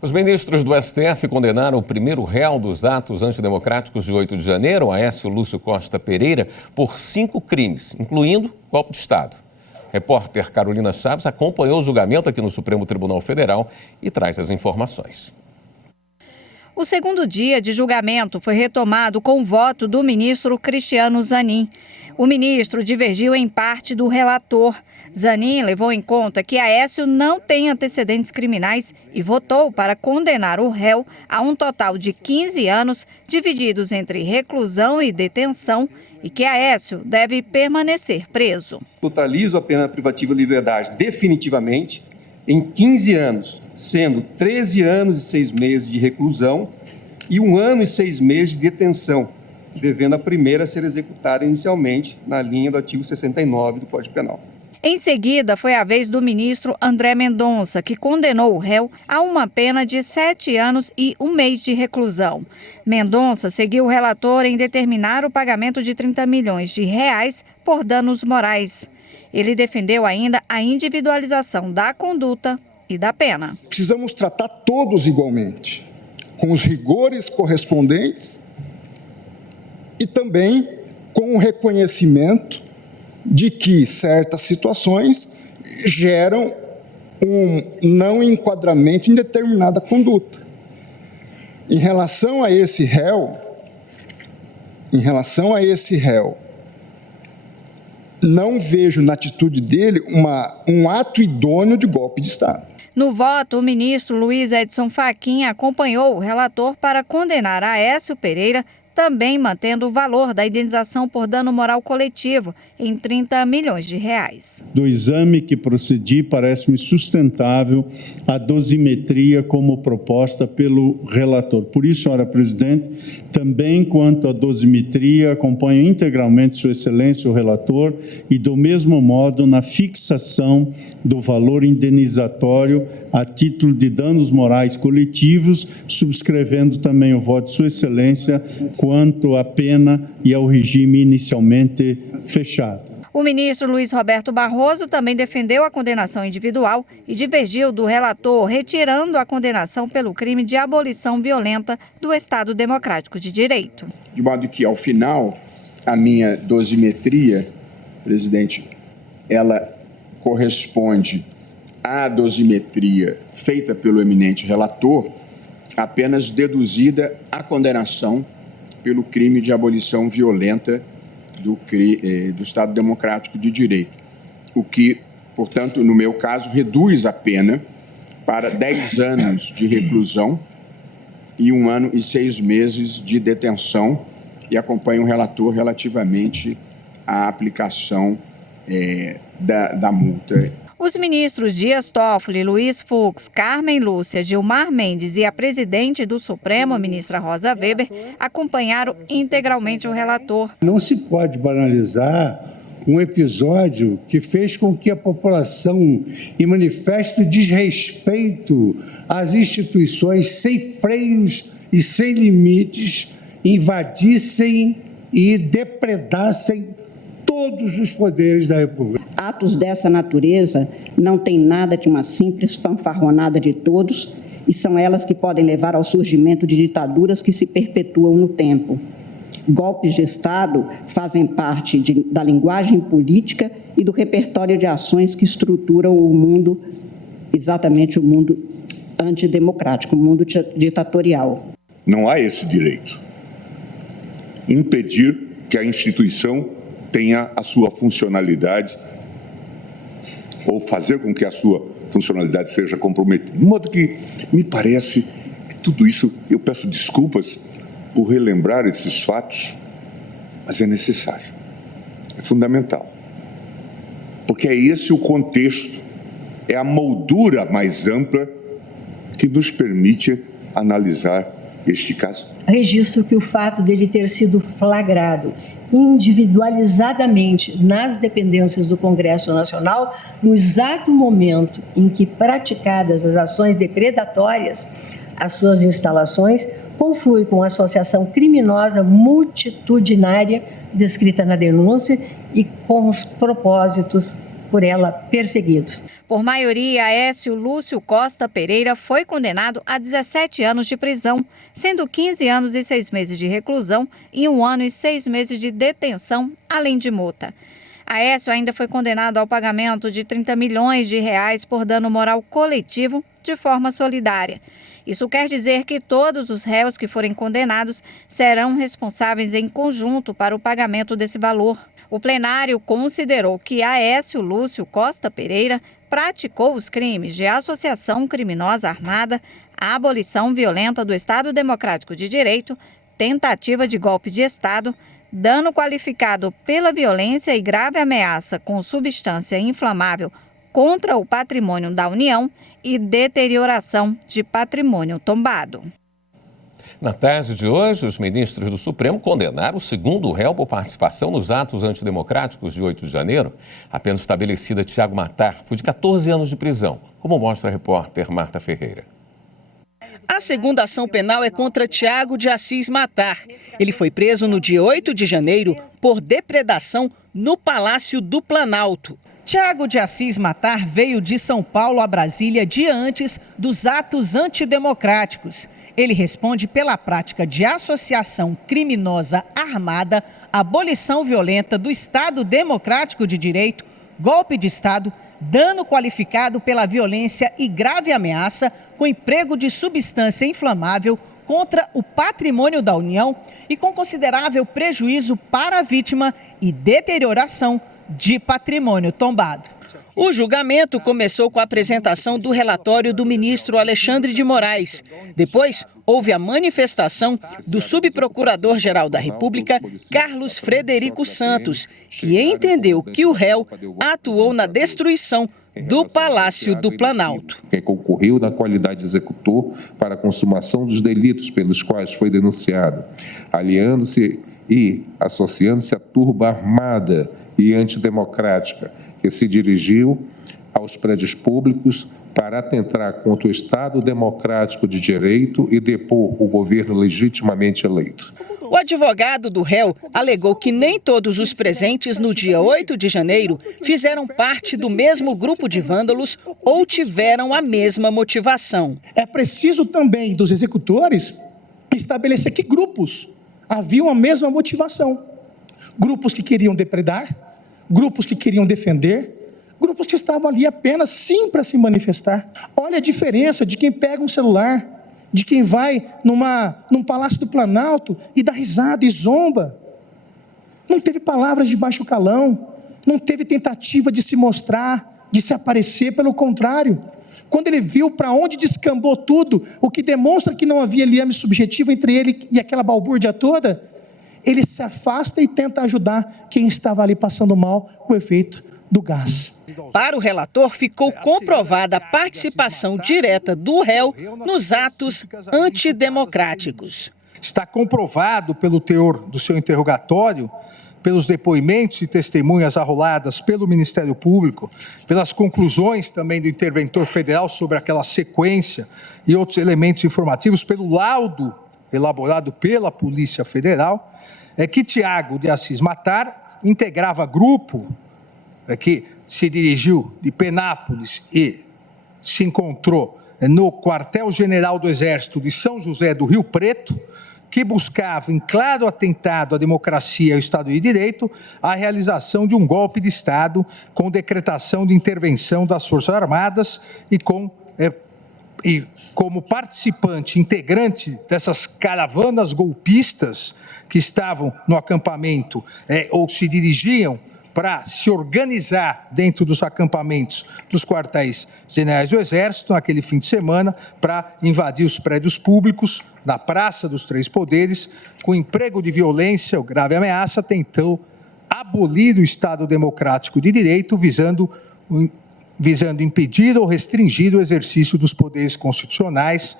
Os ministros do STF condenaram o primeiro réu dos atos antidemocráticos de 8 de janeiro, Aécio Lúcio Costa Pereira, por 5 crimes, incluindo golpe de Estado. A repórter Carolina Chaves acompanhou o julgamento aqui no Supremo Tribunal Federal e traz as informações. O segundo dia de julgamento foi retomado com o voto do ministro Cristiano Zanin. O ministro divergiu em parte do relator. Zanin levou em conta que Aécio não tem antecedentes criminais e votou para condenar o réu a um total de 15 anos, divididos entre reclusão e detenção, e que Aécio deve permanecer preso. Totalizo a pena privativa de liberdade definitivamente em 15 anos, sendo 13 anos e 6 meses de reclusão e 1 ano e 6 meses de detenção, devendo a primeira ser executada inicialmente na linha do artigo 69 do Código Penal. Em seguida, foi a vez do ministro André Mendonça, que condenou o réu a uma pena de 7 anos e 1 mês de reclusão. Mendonça seguiu o relator em determinar o pagamento de 30 milhões de reais por danos morais. Ele defendeu ainda a individualização da conduta e da pena. Precisamos tratar todos igualmente, com os rigores correspondentes e também com o reconhecimento de que certas situações geram um não enquadramento em determinada conduta. Em relação a esse réu, não vejo na atitude dele um ato idôneo de golpe de Estado. No voto, o ministro Luiz Edson Fachin acompanhou o relator para condenar Aécio Pereira, também mantendo o valor da indenização por dano moral coletivo em 30 milhões de reais. Do exame que procedi, parece-me sustentável a dosimetria como proposta pelo relator. Por isso, senhora presidente, também quanto à dosimetria, acompanho integralmente Sua Excelência o relator e, do mesmo modo, na fixação do valor indenizatório a título de danos morais coletivos, subscrevendo também o voto de Sua Excelência quanto à pena e ao regime inicialmente fechado. O ministro Luiz Roberto Barroso também defendeu a condenação individual e divergiu do relator, retirando a condenação pelo crime de abolição violenta do Estado Democrático de Direito. De modo que, ao final, a minha dosimetria, presidente, ela corresponde à dosimetria feita pelo eminente relator, apenas deduzida a condenação pelo crime de abolição violenta do Estado Democrático de Direito, o que, portanto, no meu caso, reduz a pena para 10 anos de reclusão e 1 ano e 6 meses de detenção, e acompanho o relator relativamente à aplicação da multa. Os ministros Dias Toffoli, Luiz Fux, Carmen Lúcia, Gilmar Mendes e a presidente do Supremo, ministra Rosa Weber, acompanharam integralmente o relator. Não se pode banalizar um episódio que fez com que a população, em manifesto desrespeito às instituições, sem freios e sem limites, invadissem e depredassem todos os poderes da República. Atos dessa natureza não têm nada de uma simples fanfarronada de todos e são elas que podem levar ao surgimento de ditaduras que se perpetuam no tempo. Golpes de Estado fazem parte da linguagem política e do repertório de ações que estruturam o mundo, exatamente o mundo antidemocrático, o mundo ditatorial. Não há esse direito. Impedir que a instituição tenha a sua funcionalidade ou fazer com que a sua funcionalidade seja comprometida. De modo que me parece que tudo isso, eu peço desculpas por relembrar esses fatos, mas é necessário, é fundamental. Porque é esse o contexto, é a moldura mais ampla que nos permite analisar este caso. Registro que o fato dele ter sido flagrado individualizadamente nas dependências do Congresso Nacional, no exato momento em que praticadas as ações depredatórias às suas instalações, conflui com a associação criminosa multitudinária descrita na denúncia e com os propósitos por ela perseguidos. Por maioria, Aécio Lúcio Costa Pereira foi condenado a 17 anos de prisão, sendo 15 anos e 6 meses de reclusão e 1 ano e 6 meses de detenção, além de multa. Aécio ainda foi condenado ao pagamento de 30 milhões de reais por dano moral coletivo de forma solidária. Isso quer dizer que todos os réus que forem condenados serão responsáveis em conjunto para o pagamento desse valor. O plenário considerou que Aécio Lúcio Costa Pereira praticou os crimes de associação criminosa armada, abolição violenta do Estado Democrático de Direito, tentativa de golpe de Estado, dano qualificado pela violência e grave ameaça com substância inflamável contra o patrimônio da União e deterioração de patrimônio tombado. Na tarde de hoje, os ministros do Supremo condenaram o segundo réu por participação nos atos antidemocráticos de 8 de janeiro. A pena estabelecida, Tiago Matar, foi de 14 anos de prisão, como mostra a repórter Marta Ferreira. A segunda ação penal é contra Tiago de Assis Matar. Ele foi preso no dia 8 de janeiro por depredação no Palácio do Planalto. Tiago de Assis Matar veio de São Paulo a Brasília dia antes dos atos antidemocráticos. Ele responde pela prática de associação criminosa armada, abolição violenta do Estado Democrático de Direito, golpe de Estado, dano qualificado pela violência e grave ameaça com emprego de substância inflamável contra o patrimônio da União e com considerável prejuízo para a vítima e deterioração de patrimônio tombado. O julgamento começou com a apresentação do relatório do ministro Alexandre de Moraes. Depois, houve a manifestação do subprocurador-geral da República, Carlos Frederico Santos, que entendeu que o réu atuou na destruição do Palácio do Planalto. Que concorreu na qualidade de executor para a consumação dos delitos pelos quais foi denunciado, aliando-se e associando-se à turba armada e antidemocrática, que se dirigiu aos prédios públicos para atentar contra o Estado Democrático de Direito e depor o governo legitimamente eleito. O advogado do réu alegou que nem todos os presentes no dia 8 de janeiro fizeram parte do mesmo grupo de vândalos ou tiveram a mesma motivação. É preciso também dos executores estabelecer que grupos haviam a mesma motivação. Grupos que queriam depredar, grupos que queriam defender, grupos que estavam ali apenas sim para se manifestar. Olha a diferença de quem pega um celular, de quem vai num Palácio do Planalto e dá risada e zomba. Não teve palavras de baixo calão, não teve tentativa de se mostrar, de se aparecer, pelo contrário. Quando ele viu para onde descambou tudo, o que demonstra que não havia liame subjetivo entre ele e aquela balbúrdia toda, ele se afasta e tenta ajudar quem estava ali passando mal com o efeito do gás. Para o relator, ficou comprovada a participação direta do réu nos atos antidemocráticos. Está comprovado pelo teor do seu interrogatório, pelos depoimentos e testemunhas arroladas pelo Ministério Público, pelas conclusões também do interventor federal sobre aquela sequência e outros elementos informativos, pelo laudo elaborado pela Polícia Federal, é que Tiago de Assis Matar integrava grupo que se dirigiu de Penápolis e se encontrou no Quartel-General do Exército de São José do Rio Preto, que buscava, em claro atentado à democracia e ao Estado de Direito, a realização de um golpe de Estado com decretação de intervenção das Forças Armadas e como participante, integrante dessas caravanas golpistas que estavam no acampamento ou se dirigiam para se organizar dentro dos acampamentos dos quartéis generais do Exército, naquele fim de semana, para invadir os prédios públicos, na Praça dos Três Poderes, com emprego de violência ou grave ameaça, tentou abolir o Estado Democrático de Direito, visando impedir ou restringir o exercício dos poderes constitucionais,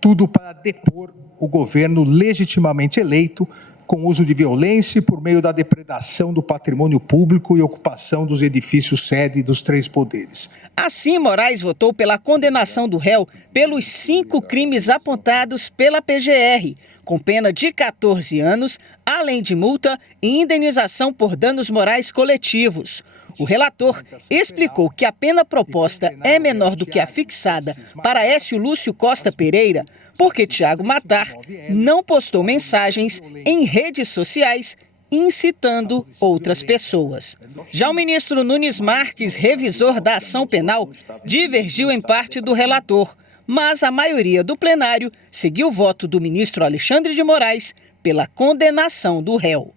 tudo para depor o governo legitimamente eleito, com uso de violência e por meio da depredação do patrimônio público e ocupação dos edifícios sede dos três poderes. Assim, Moraes votou pela condenação do réu pelos 5 crimes apontados pela PGR, com pena de 14 anos, além de multa e indenização por danos morais coletivos. O relator explicou que a pena proposta é menor do que a fixada para Aécio Lúcio Costa Pereira, porque Tiago Mattar não postou mensagens em redes sociais incitando outras pessoas. Já o ministro Nunes Marques, revisor da ação penal, divergiu em parte do relator, mas a maioria do plenário seguiu o voto do ministro Alexandre de Moraes pela condenação do réu.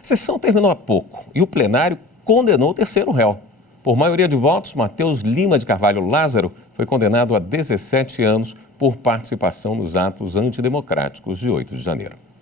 A sessão terminou há pouco e o plenário condenou o terceiro réu. Por maioria de votos, Matheus Lima de Carvalho Lázaro foi condenado a 17 anos por participação nos atos antidemocráticos de 8 de janeiro.